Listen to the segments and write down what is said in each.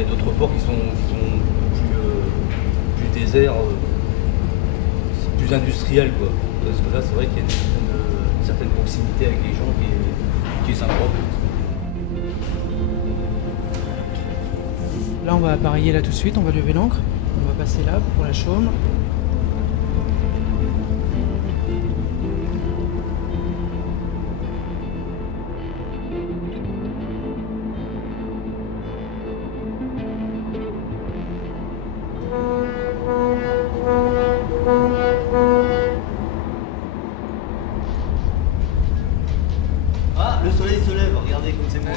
y a d'autres ports qui sont plus déserts, plus industriels, quoi. Parce que là, c'est vrai qu'il y a une certaine proximité avec les gens qui est sympa. Là, on va appareiller là tout de suite, on va lever l'ancre. On va passer là pour la chaume. Ah, le soleil se lève, regardez comme c'est beau là.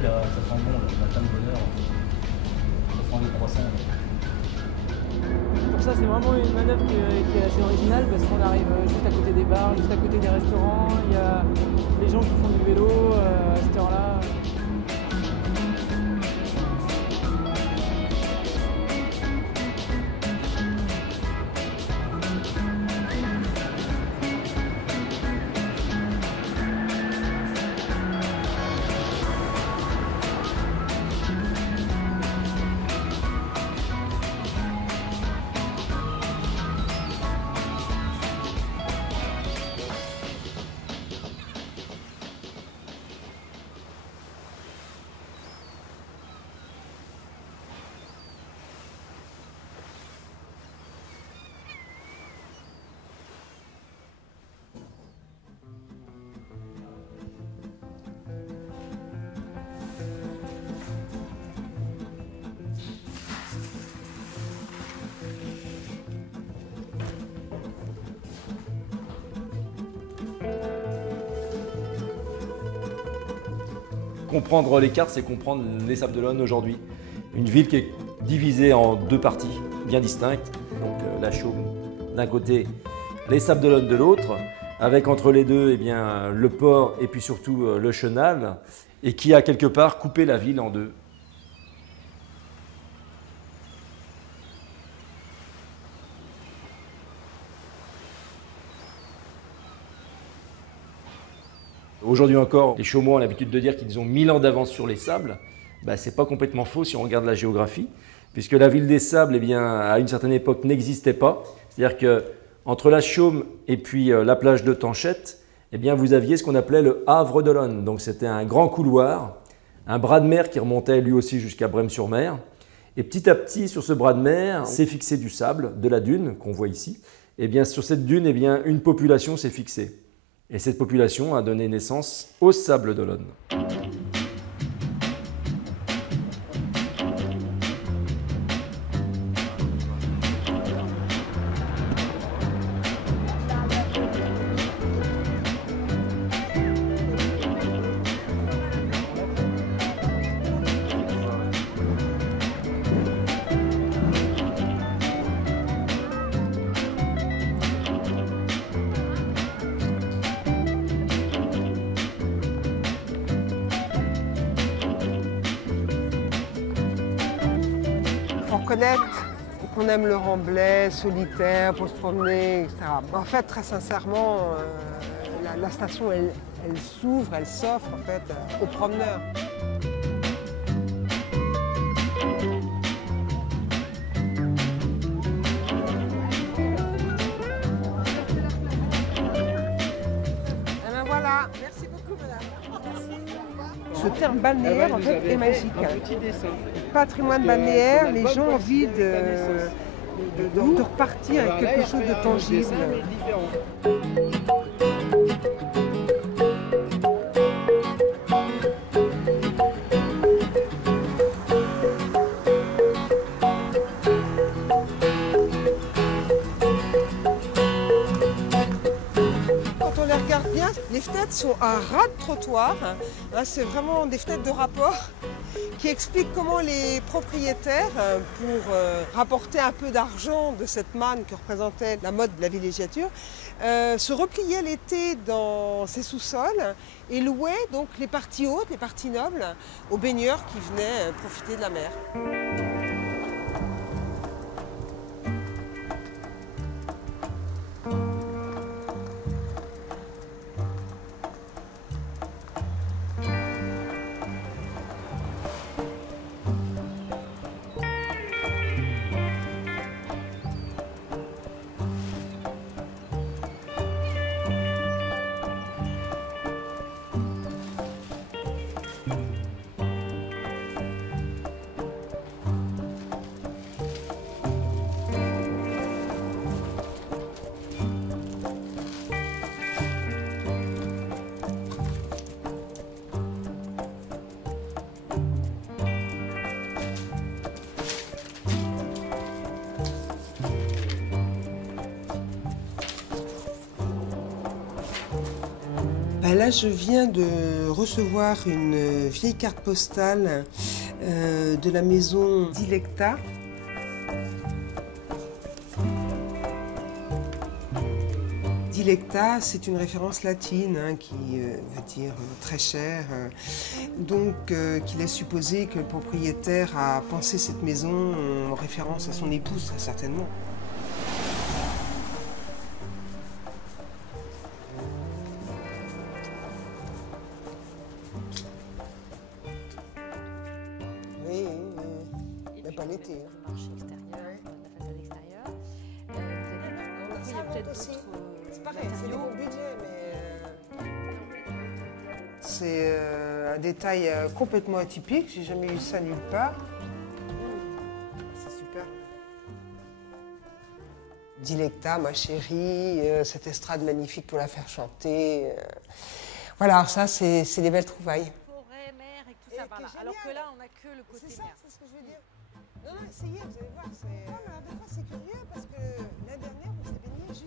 Là, ça sent bon, le matin de bonne heure, ça sent les croissants. Pour ça, c'est vraiment une manœuvre qui est assez originale parce qu'on arrive juste à côté des bars, juste à côté des restaurants. Il y a les gens qui font du vélo à cette heure-là. Comprendre les cartes, c'est comprendre les Sables d'Olonne aujourd'hui. Une ville qui est divisée en deux parties bien distinctes. Donc la Chaume d'un côté, les Sables d'Olonne de l'autre, avec entre les deux eh bien, le port et puis surtout le chenal, et qui a quelque part coupé la ville en deux. Aujourd'hui encore, les Chaumois ont l'habitude de dire qu'ils ont 1000 ans d'avance sur les sables. Ce n'est pas complètement faux si on regarde la géographie, puisque la ville des Sables, eh bien, à une certaine époque, n'existait pas. C'est-à-dire qu'entre la Chaume et puis la plage de Tanchette, eh bien, vous aviez ce qu'on appelait le Havre d'Olonne. Donc c'était un grand couloir, un bras de mer qui remontait lui aussi jusqu'à Brême-sur-Mer. Et petit à petit, sur ce bras de mer, s'est fixé du sable, de la dune qu'on voit ici. Et bien, sur cette dune, eh bien, une population s'est fixée. Et cette population a donné naissance aux Sables d'Olonne. Il faut reconnaître qu'on aime le Remblai, solitaire, pour se promener, etc. En fait, très sincèrement, la station, elle s'ouvre, elle s'offre en fait, aux promeneurs. Et ben voilà. Merci beaucoup, madame. Merci. Ce terme balnéaire, en fait, est magique. Patrimoine balnéaire, les gens ont envie de repartir avec quelque chose de tangible. Quand on les regarde bien, les fenêtres sont à ras de trottoir. C'est vraiment des fenêtres de rapport qui expliquent comment les propriétaires, pour rapporter un peu d'argent de cette manne que représentait la mode de la villégiature, se repliaient l'été dans ces sous-sols et louaient donc les parties hautes, les parties nobles, aux baigneurs qui venaient profiter de la mer. Là, je viens de recevoir une vieille carte postale de la maison Dilecta. Dilecta, c'est une référence latine qui veut dire très cher, donc qui laisse supposer que le propriétaire a pensé cette maison en référence à son épouse, très certainement. Oui, mais pas l'été. Le marché extérieur, la façade extérieure. Vous avez peut-être d'autres. C'est pareil, c'est des bons budgets, mais c'est un détail complètement atypique. J'ai jamais eu ça nulle part. C'est super. Dilecta, ma chérie, cette estrade magnifique pour la faire chanter. Voilà, ça, c'est des belles trouvailles. Forêt, mer et tout ça par là. Alors que là, on n'a que le côté C'est ça, mer. c'est ce que je veux dire. Non, non, essayez, vous allez voir. Alors, des fois, c'est curieux parce que l'année dernière, on s'est baigné jusqu'au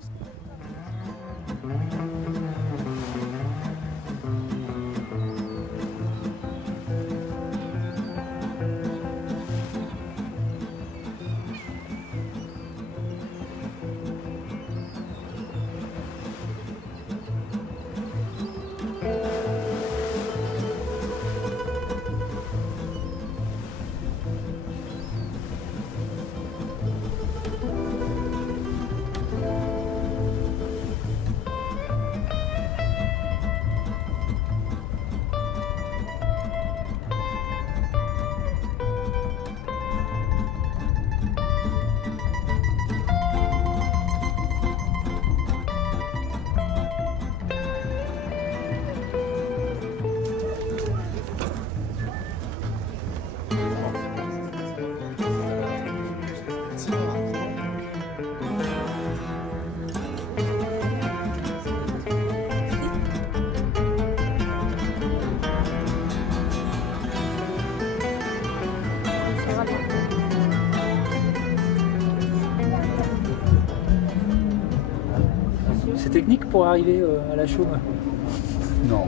C'est technique pour arriver à la chaume? Non.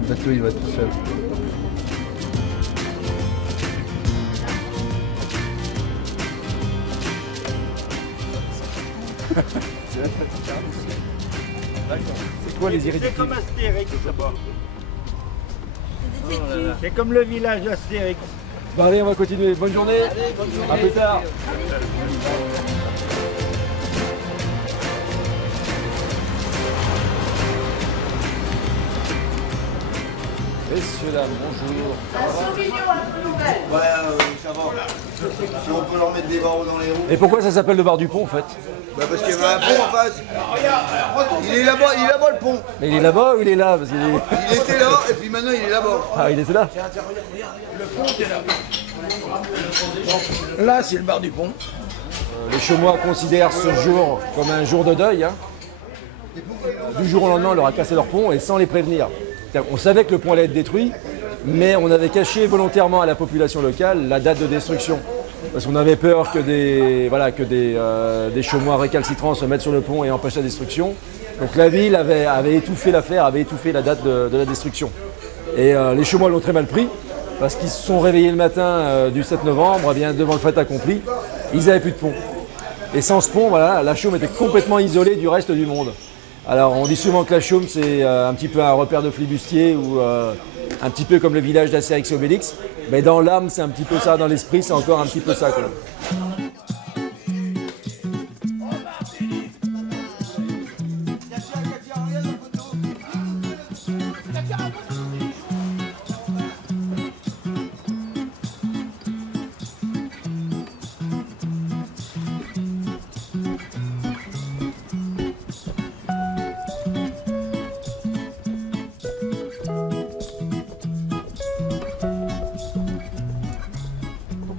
Le bateau, il va tout seul. C'est quoi les C'est irréductibles? comme Astérix là-bas. C'est comme le village d'Astérix. Bon allez, on va continuer. Bonne journée. À plus tard. Messieurs, dames, bonjour. Ouais, ça va. Si on peut leur mettre des barreaux dans les roues. Et pourquoi ça s'appelle le bar du pont en fait? Bah parce qu'il y avait un pont en face. Il est là-bas le pont. Mais il est là-bas ou il est là? Parce qu'il est... Il était là et puis maintenant il est là-bas. Ah, il était là? Là c'est le bar du pont. Les Chaumois considèrent ce jour comme un jour de deuil. Du jour au lendemain, on leur a cassé leur pont et sans les prévenir. On savait que le pont allait être détruit, mais on avait caché volontairement à la population locale la date de destruction. Parce qu'on avait peur que des Chaumois récalcitrants se mettent sur le pont et empêchent la destruction. Donc la ville avait étouffé l'affaire, avait étouffé la date de la destruction. Et les Chaumois l'ont très mal pris, parce qu'ils se sont réveillés le matin du 7 novembre, bien devant le fait accompli, ils n'avaient plus de pont. Et sans ce pont, voilà, la Chaume était complètement isolée du reste du monde. Alors on dit souvent que la Chaume c'est un petit peu un repère de flibustiers ou un petit peu comme le village d'Astérix et Obélix. Mais dans l'âme c'est un petit peu ça, dans l'esprit c'est encore un petit peu ça. Quoi.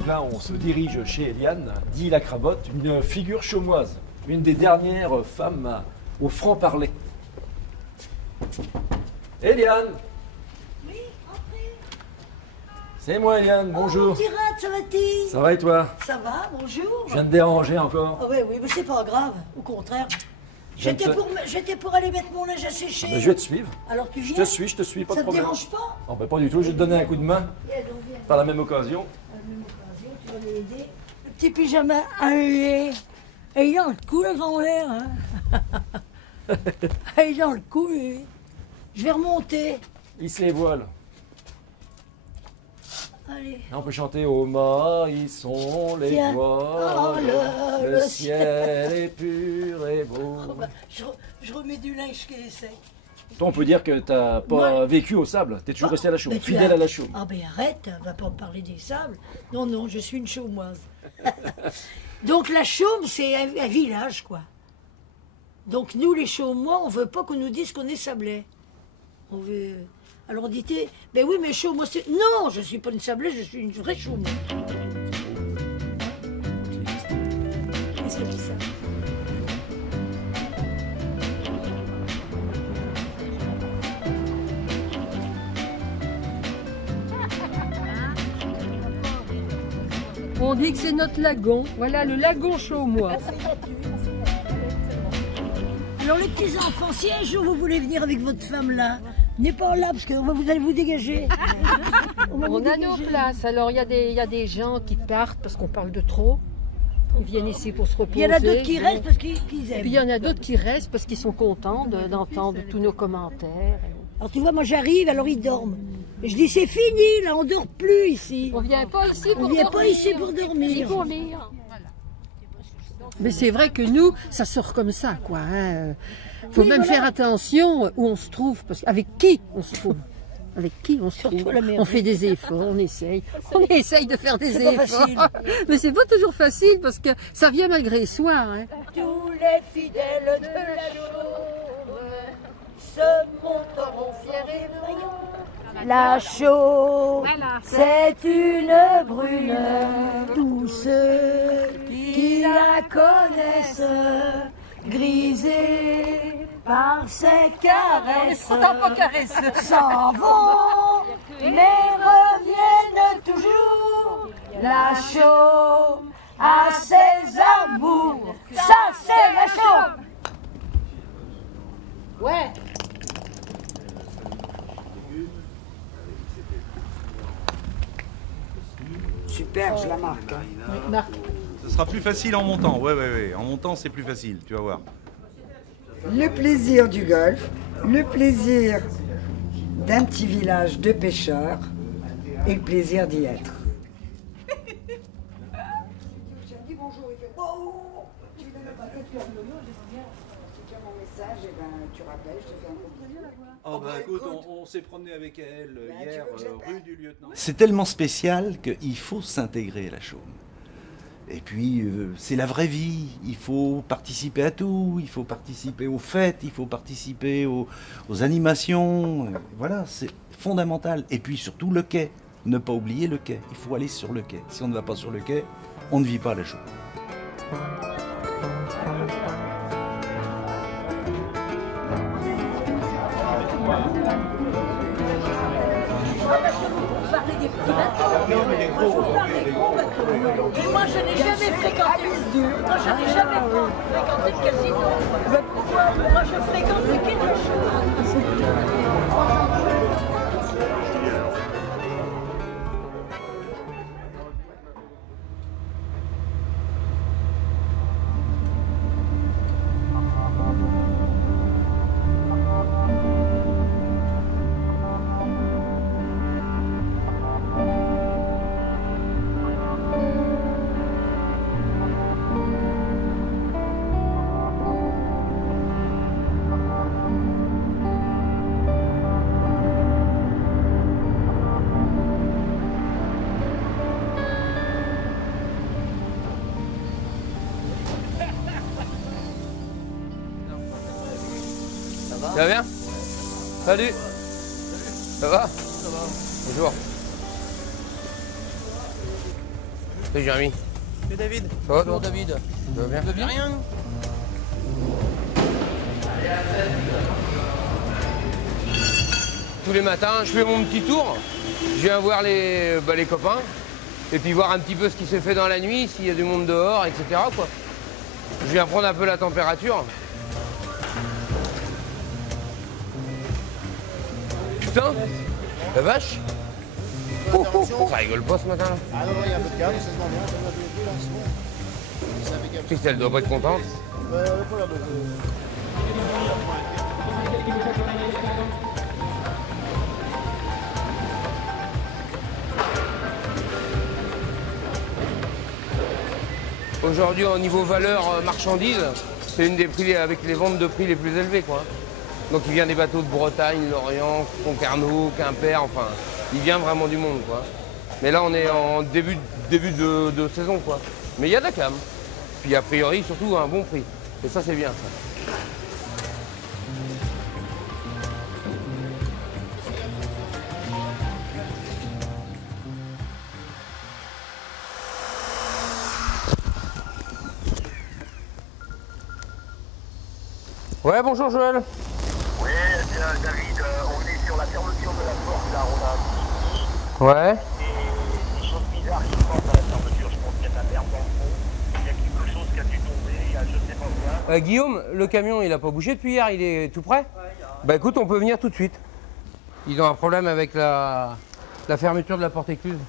Là, on se dirige chez Eliane, dit la Crabotte, une figure chaumoise, une des dernières femmes au franc-parler. Eliane! Oui, entrez. C'est moi, Eliane, bonjour. Petit rat, ça va-t-il? Ça va et toi? Ça va, bonjour. Je viens de déranger encore. Ah oui, mais c'est pas grave, au contraire. J'étais pour aller mettre mon linge à sécher. Ben, je vais te suivre. Alors tu viens? Je te suis, pas de Ça te problème. dérange pas? Oh, ben, pas du tout, je vais te donner un coup de main. Viens, donc, viens. Par la même occasion. À la même occasion, tu vas m'aider. Le petit pyjama à huer. Et il est dans le cou, le grand-mère. Hein. Il est dans le cou, lui. Je vais remonter. Hisse les voiles. Allez. Et on peut chanter au mât, ils sont les Tiens. voiles. Oh, le ciel est pur et beau. Oh, bah, je remets du linge qui est sec. Toi, on peut dire que tu n'as pas vécu au sable. Tu es toujours resté à la chaume, fidèle à la chaume. Ah ben arrête, on va pas me parler des sables. Non, non, je suis une chaumoise. Donc la chaume, c'est un village, quoi. Donc nous, les chaumois, on veut pas qu'on nous dise qu'on est sablais. On veut... Alors on dit, ben oui, mais chaumois, c'est... Non, je suis pas une sablée, je suis une vraie chaumois. Qu'est-ce que c'est ça? On dit que c'est notre lagon. Voilà le lagon Chaumois. Alors les petits enfants, si un jour vous voulez venir avec votre femme là, venez pas là parce que vous allez vous dégager. On a nos places. Alors il y a des gens qui partent parce qu'on parle de trop. Ils viennent ici pour se reposer. Il y en a d'autres qui restent parce qu'ils aiment. Et puis il y en a d'autres qui restent parce qu'ils sont contents d'entendre tous nos commentaires. Alors tu vois, moi j'arrive, alors ils dorment. Et je dis c'est fini, là on dort plus ici. On vient pas ici pour dormir. pas ici pour dormir. C'est pour lire. Mais c'est vrai que nous, ça sort comme ça, quoi. Hein. Faut même faire attention où on se trouve, parce qu'avec qui on se trouve. Avec qui on se trouve. On fait des efforts, on essaye de faire des efforts. Mais c'est pas toujours facile parce que ça vient malgré soi. Hein. Tous les fidèles de la Chaume se montreront fiers et vaillants. La Chaume, c'est une brune. Tous ceux qui la connaissent, grisés par ses caresses, s'en vont, mais reviennent toujours. La Chaume a ses amours, ça c'est la Chaume. Ouais. Super, je la marque. Marc. Ce sera plus facile en montant, ouais. En montant, c'est plus facile, tu vas voir. Le plaisir du golf, le plaisir d'un petit village de pêcheurs et le plaisir d'y être. Oh bah écoute, on s'est promené avec elle hier rue du lieutenant. C'est tellement spécial qu'il faut s'intégrer à la Chaume. Et puis, c'est la vraie vie. Il faut participer à tout. Il faut participer aux fêtes. Il faut participer aux animations. Voilà, c'est fondamental. Et puis surtout le quai. Ne pas oublier le quai. Il faut aller sur le quai. Si on ne va pas sur le quai, on ne vit pas à la Chaume. Moi je n'ai jamais fréquenté le casino. Mais pourquoi? Moi je fréquente le quai de la Chaume. Ça va bien? Salut. Ça va? Ça va. Bonjour. C'est Jérémy. C'est David. Ça va toi David? Ça va bien? Ça va bien rien? Tous les matins, je fais mon petit tour. Je viens voir les copains. Et puis voir un petit peu ce qui s'est fait dans la nuit, s'il y a du monde dehors, etc. quoi. Je viens prendre un peu la température. Augustin? La vache? Oh, oh, oh. Ça rigole pas ce matin là? Ah non, il y a un peu de calme, ça se vend bien, ça va plus là, c'est bon. C'est impeccable. Christelle doit pas être contente. Pas la bonne. Aujourd'hui, au niveau valeur marchandise, c'est une des prix avec les ventes de prix les plus élevées, quoi. Donc il vient des bateaux de Bretagne, Lorient, Concarneau, Quimper, enfin, il vient vraiment du monde, quoi. Mais là, on est en début de saison, quoi. Mais il y a de la cam. Puis a priori, surtout, un bon prix. Et ça, c'est bien, ça. Ouais, bonjour Joël. Oui, David, on est sur la fermeture de la porte, là, on a Ouais. des choses bizarres qui se passent à la fermeture, je pense qu'il y a de la merde dans le fond, il y a quelque chose qui a dû tomber, il y a je sais pas quoi. Guillaume, le camion, il a pas bougé depuis hier, il est tout prêt? Bah écoute, on peut venir tout de suite. Ils ont un problème avec la fermeture de la porte écluse.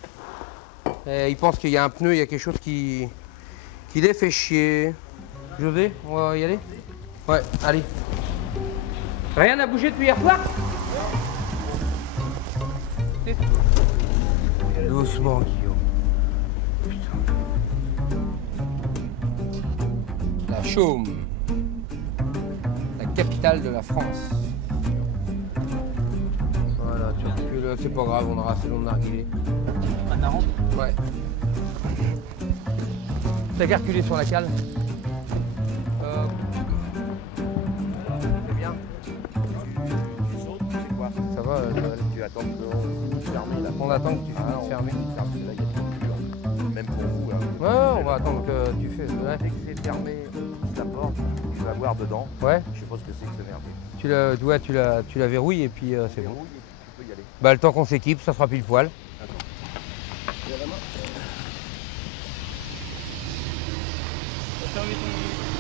Et ils pensent qu'il y a un pneu, il y a quelque chose qui les fait chier. José, on va y aller? Ouais, allez. Rien n'a bougé depuis hier soir? Doucement, Guillaume. Putain. La Chaume. La capitale de la France. Voilà, tu recules là, c'est pas grave, on aura assez long de narguilé. Ouais. T'as qu'à reculer sur la cale. C'est bien. Tu sautes, c'est quoi? Ça va, tu attends que tu fermes là. on attend que tu finisses de fermer. Même pour vous, là. Ouais, on va attendre que tu fais. Ouais. Dès que c'est fermé, la porte, tu vas voir dedans. Ouais. Je sais pas ce que c'est que ce merdier. Tu la verrouilles et puis c'est bon. Tu peux y aller. Bah le temps qu'on s'équipe, ça sera pile poil. Tu as la main?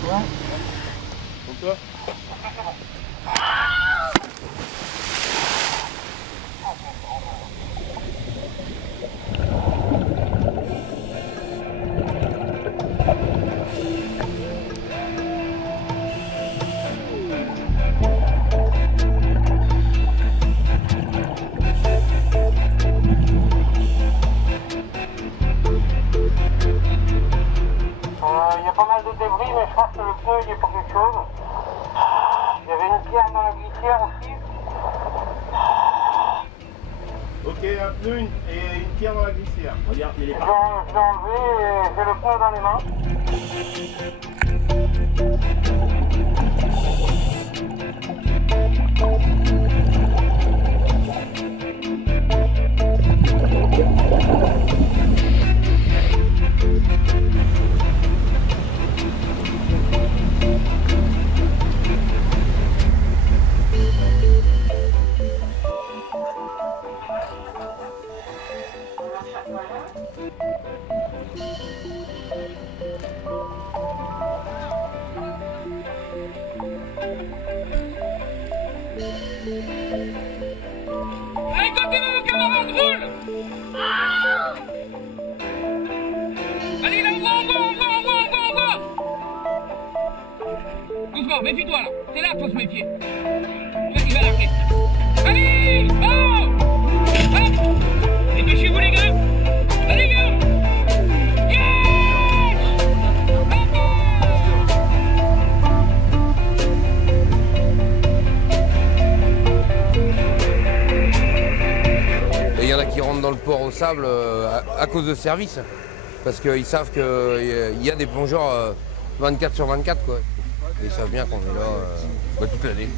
Ouais. Pour toi? Il y a pas mal de débris, mais je pense que le pneu il est pour quelque chose. Il y avait une pierre dans la glissière aussi. Ok, un pneu et une pierre dans la glissière. Regarde, il est Je l'ai enlevé et j'ai le pneu dans les mains. Allez, continuez vos camarades, roule! Allez, là, on va! Doucement, méfie-toi, là. C'est là qu'il faut se méfier. Il va l'arrêter. Allez! Oh! Hop! Dépêchez-vous, les gars! Allez, gars! Il y en a qui rentrent dans le port au sable à cause de service. Parce qu'ils savent qu'il y a des plongeurs 24 sur 24, quoi. Et ils savent bien qu'on est là toute l'année.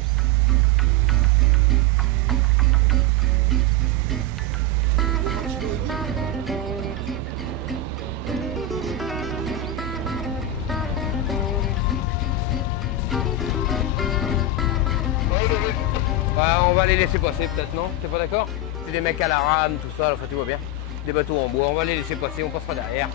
On va les laisser passer peut-être, non? T'es pas d'accord? C'est des mecs à la rame, tout ça, enfin tu vois bien. Des bateaux en bois, on va les laisser passer, on passera derrière.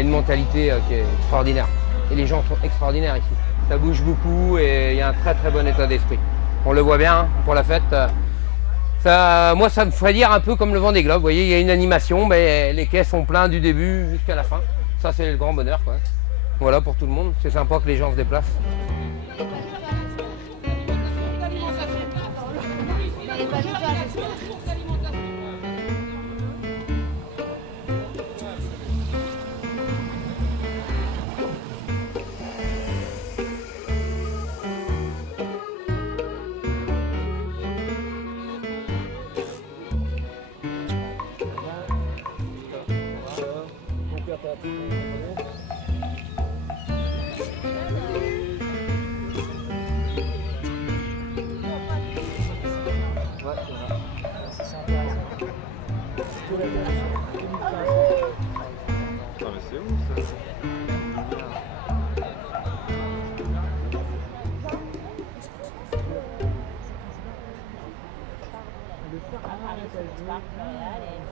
a une mentalité qui est extraordinaire. Et les gens sont extraordinaires ici. Ça bouge beaucoup et il y a un très très bon état d'esprit. On le voit bien pour la fête. Moi, ça me ferait dire un peu comme le Vendée Globe. Vous voyez, il y a une animation, mais les quais sont pleins du début jusqu'à la fin. Ça, c'est le grand bonheur, quoi. Voilà, pour tout le monde. C'est sympa que les gens se déplacent. Le